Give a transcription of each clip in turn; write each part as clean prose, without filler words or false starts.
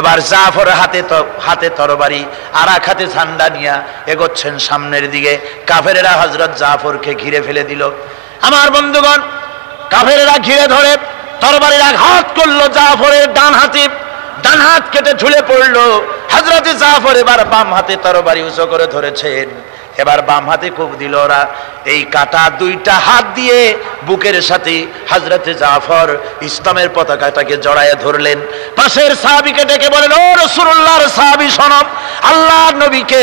এবার জাফর হাতে তরবারি আর এক হাতে ঝান্ডা নিয়ে এগোচ্ছেন সামনের দিকে। কাফেরেরা হযরত জাফরকে ঘিরে ফেলে দিল। আমার বন্ধুগণ, কাফেরেরা ঘিরে ধরে তরবারির আঘাত করলো জাফরের ডান হাত কেটে ঝুলে পড়লো। হযরত জাফর এবার বাম হাতে তরবারি উঁচু করে ধরেছেন, এবার বাম হাতে কোপ দিল ওরা। এই কাটা দুইটা হাত দিয়ে বুকের সাথে হযরত জাফর ইসলামের পতাকাটাকে জড়ায় ধরলেন। পাশের সাহাবীকে ডেকে বলেন, ও রাসূলুল্লাহর সাহাবী শোনো, আল্লাহর নবীকে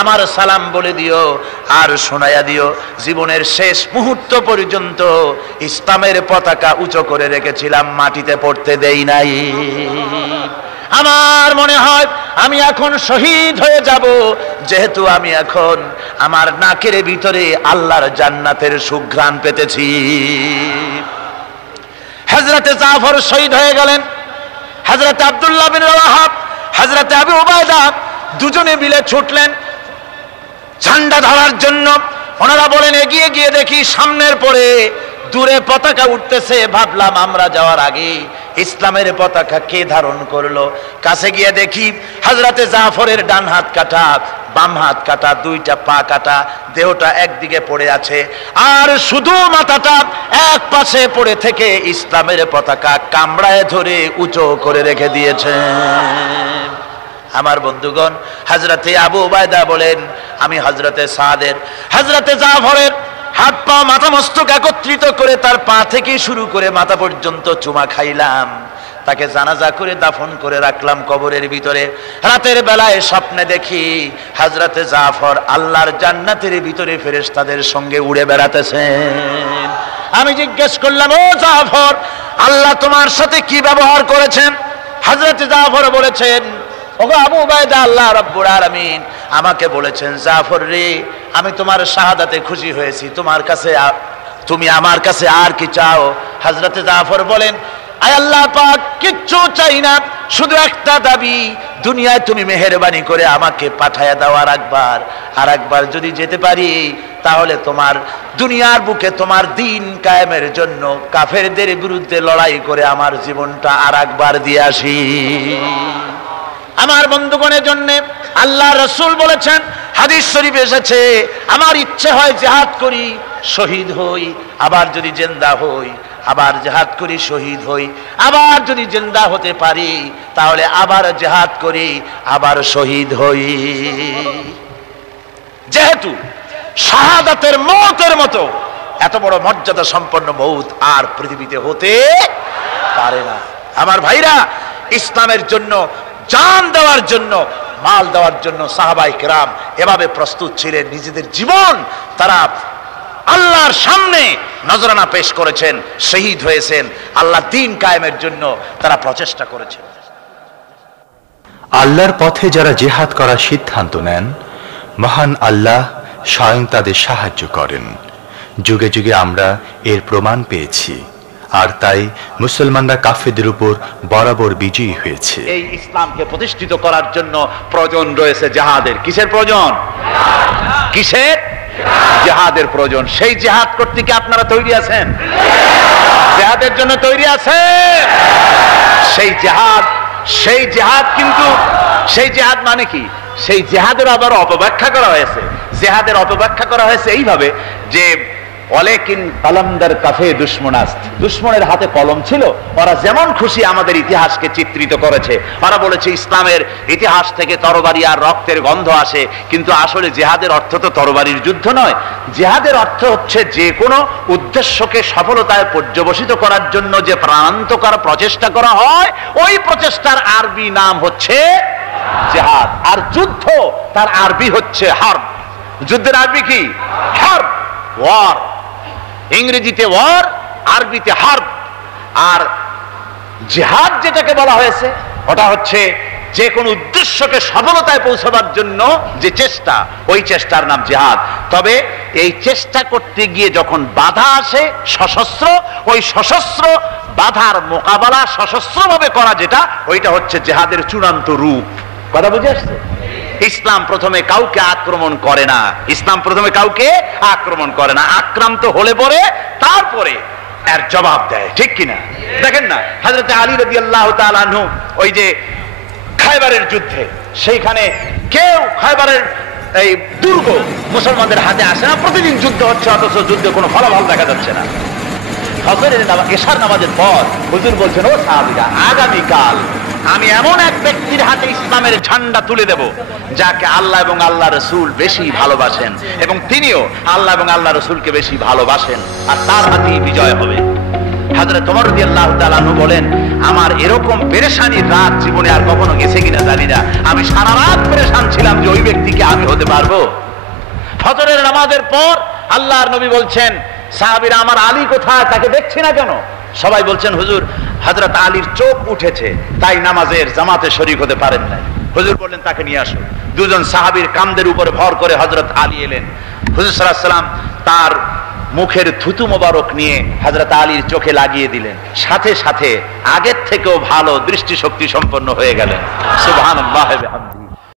আমার সালাম বলে দিও আর শোনায়া দিও, জীবনের শেষ মুহূর্ত পর্যন্ত ইসলামের পতাকা উঁচু করে রেখেছিলাম, মাটিতে পড়তে দেই নাই। আমার মনে হয় আমি এখন শহীদ হয়ে যাব, যেহেতু আমি এখন আমার নাকের ভিতরে আল্লাহর জান্নাতের সুঘ্রাণ পেতেছি। হযরত জাফর শহীদ হয়ে গেলেন। হযরত আব্দুল্লাহ বিন রাওয়াহা, হযরত আবু উবাইদা দুজনে মিলে ছুটলেন ঝান্ডা ধরার জন্য। ওনারা বলেন, এগিয়ে গিয়ে দেখি সামনের পরে দূরে পতাকা উঠতেছে। ভাবলাম আমরা যাওয়ার আগে ইসলামের পতাকা কে ধারণ করলো। কাছে গিয়ে দেখি হযরতে জাফরের ডান হাত কাটা, বাম হাত কাটা, দুইটা পা কাটা, দেহটা একদিকে পড়ে আছে আর শুধু মাথাটা এক পাশে পড়ে থেকে ইসলামের পতাকা কামড়ায় ধরে উঁচু করে রেখে দিয়েছে। আমার বন্ধুগণ, হযরতে আবু উবাইদা বলেন, আমি হযরতে সাদের, হযরতে জাফরের হাত পা মাথা মস্তক একত্রিত করে তার পা থেকে শুরু করে মাথা পর্যন্ত চুমা খাইলাম। তাকে জানাজা করে দাফন করে রাখলাম কবরের ভিতরে। রাতের বেলায় স্বপ্নে দেখি হযরতে জাফর আল্লাহর জান্নাতের ভিতরে ফেরেশতাদের সঙ্গে উড়ে বেড়াতেছেন। আমি জিজ্ঞেস করলাম, ও জাফর, আল্লাহ তোমার সাথে কি ব্যবহার করেছেন? হযরতে জাফর বলেছেন, ওগো আবু উবাইদা, আল্লাহ রাব্বুল আলামিন আমাকে বলেছেন, জাফর রে, আমি তোমার শাহাদাতে খুশি হয়েছি, তুমি আমার কাছে আর কি চাও? হযরতে জাফর বলেন, আয় আল্লাহ পাক, কিচ্ছু চাই না, শুধু একটা দাবি, দুনিয়ায় তুমি মেহেরবানি করে আমাকে পাঠায়া দাও আর একবার যদি যেতে পারি, তাহলে তোমার দুনিয়ার বুকে তোমার দিন কায়েমের জন্য কাফেরদের বিরুদ্ধে লড়াই করে আমার জীবনটা আর একবার দিয়ে আসি। আমার বন্ধুগণের জন্য আল্লাহ রাসূল বলেছেন, হাদিস শরীফে এসেছে, আমার ইচ্ছে হয় জিহাদ করি, শহীদ হই, আবার যদি জিন্দা হই, আবার জিহাদ করি, শহীদ হই, আবার যদি জিন্দা হতে পারি তাহলে আবার জিহাদ করি, আবার শহীদ হই। যেহেতু শাহাদাতের মওতের মতো এত বড় মর্যাদা সম্পন্ন মওত আর পৃথিবীতে হতে পারে না। আমার ভাইরা, ইসলামের জন্য জান দেওয়ার জন্য, মাল দেওয়ার জন্য সাহাবায়ে কেরাম এভাবে প্রস্তুত ছিলেন। নিজেদের জীবন তারা আল্লাহর সামনে নজরানা পেশ করেছেন, শহীদ হয়েছেন, আল্লাহ দ্বীন কায়েমের জন্য তারা প্রচেষ্টা করেছেন। আল্লাহর পথে যারা জিহাদ করার সিদ্ধান্ত নেন, মহান আল্লাহ স্বয়ং তাদের সাহায্য করেন। যুগে যুগে আমরা এর প্রমাণ পেয়েছি, আর তাই মুসলমানরা কাফেরদের উপর বরাবর বিজয়ী হয়েছে। এই ইসলামকে প্রতিষ্ঠিত করার জন্য প্রয়োজন রয়েছে জিহাদের। কিসের প্রয়োজন? কিসের? জিহাদের প্রয়োজন। সেই জিহাদ করতে কি আপনারা তৈরি আছেন? জিহাদের জন্য তৈরি আছেন? সেই জিহাদ কিন্তু সেই জিহাদ মানে কি? সেই জিহাদের আবার অপব্যাখ্যা করা হয়েছে। জিহাদের অপব্যাখ্যা করা হয়েছে এইভাবে যে, ওয়ালাকিন কালামদার কাফে দুশমনাস্ত, দুশমনের হাতে কলম ছিল, ওরা যেমন খুশি আমাদের ইতিহাসকে চিত্রিত করেছে। ওরা বলেছে ইসলামের ইতিহাস থেকে তরবারি আর রক্তের গন্ধ আসে, কিন্তু আসলে জিহাদের অর্থ তো তরবারির যুদ্ধ নয়। জিহাদের অর্থ হচ্ছে যে কোনো উদ্দেশ্যকে সফলতায় পর্যবসিত করার জন্য যে প্রাণান্তকর প্রচেষ্টা করা হয়, ওই প্রচেষ্টার আরবি নাম হচ্ছে জিহাদ। আর যুদ্ধ তার আরবি হচ্ছে হার্ব। যুদ্ধের আরবি কি? হার্ব, ওয়ার। ইংরেজিতে ওয়ার, আরবিতে হার্ব। আর জিহাদ যেটাকে বলা হয়েছে, ওটা হচ্ছে যে কোনো উদ্দেশ্যকে সফলতায় পৌঁছাবার জন্য যে চেষ্টা, ওই চেষ্টার নাম জিহাদ। তবে এই চেষ্টা করতে গিয়ে যখন বাধা আসে সশস্ত্র, ওই সশস্ত্র বাধার মোকাবেলা সশস্ত্রভাবে করা যেটা, ওইটা হচ্ছে জিহাদের চূড়ান্ত রূপ। কথা বুঝে আসছে? ইসলাম প্রথমে কাউকে আক্রমণ করে না। ইসলাম প্রথমে কাউকে আক্রমণ করে না, আক্রান্ত হলে পরে তারপরে এর জবাব দেয়। ঠিক কিনা? দেখেন না, হযরত আলী রাদিয়াল্লাহু তাআলা আনহু ওই যে খায়বারের যুদ্ধে, সেইখানে কেউ খায়বারের এই দুর্গ মুসলমানদের হাতে আসে না, প্রতিদিন যুদ্ধ হচ্ছে, অথচ যুদ্ধে কোনো ফলাফল দেখা যাচ্ছে না। ফজরের নামাজ, এশার নামাজের পর হুজুর বলছেন, ও সাহাবীরা, আগামীকাল আমি এমন এক ব্যক্তির হাতে ইসলামের ঝান্ডা তুলে দেব যাকে আল্লাহ এবং আল্লাহ রসুল বেশি ভালোবাসেন, এবং তিনিও আল্লাহ এবং আল্লাহ রসুলকে বেশি ভালোবাসেন, আর তার হাতেই বিজয় হবে। হযরত ওমর রাদিয়াল্লাহু তাআলা আনহু বলেন, আমার এরকম পেরেশানির রাত জীবনে আর কখনো গেছে কিনা জানি না, আমি সারা রাত পেরেশান ছিলাম যে ওই ব্যক্তিকে আমি হতে পারবো। ফজরের নামাজের পর আল্লাহর নবী বলছেন, সাহাবীরা, আমার আলী কোথায়, তাকে দেখছি না কেন? সবাই বলছেন, হুজুর, হযরত আলীর চোখ উঠেছে, তাই নামাজের জামাতে শরীক হতে পারেন নাই। হুজুর বললেন, তাকে নিয়ে আসো। দুজন সাহাবীর কাঁধের উপরে ভর করে হযরত আলী এলেন। হুজুর সাল্লাল্লাহু আলাইহি ওয়াসাল্লাম তার মুখের থুতু মোবারক নিয়ে হযরত আলীর চোখে লাগিয়ে দিলেন, সাথে সাথে আগের থেকেও ভালো দৃষ্টিশক্তি সম্পন্ন হয়ে গেলেন। সুবহানাল্লাহি ওয়া বিহামদিহি।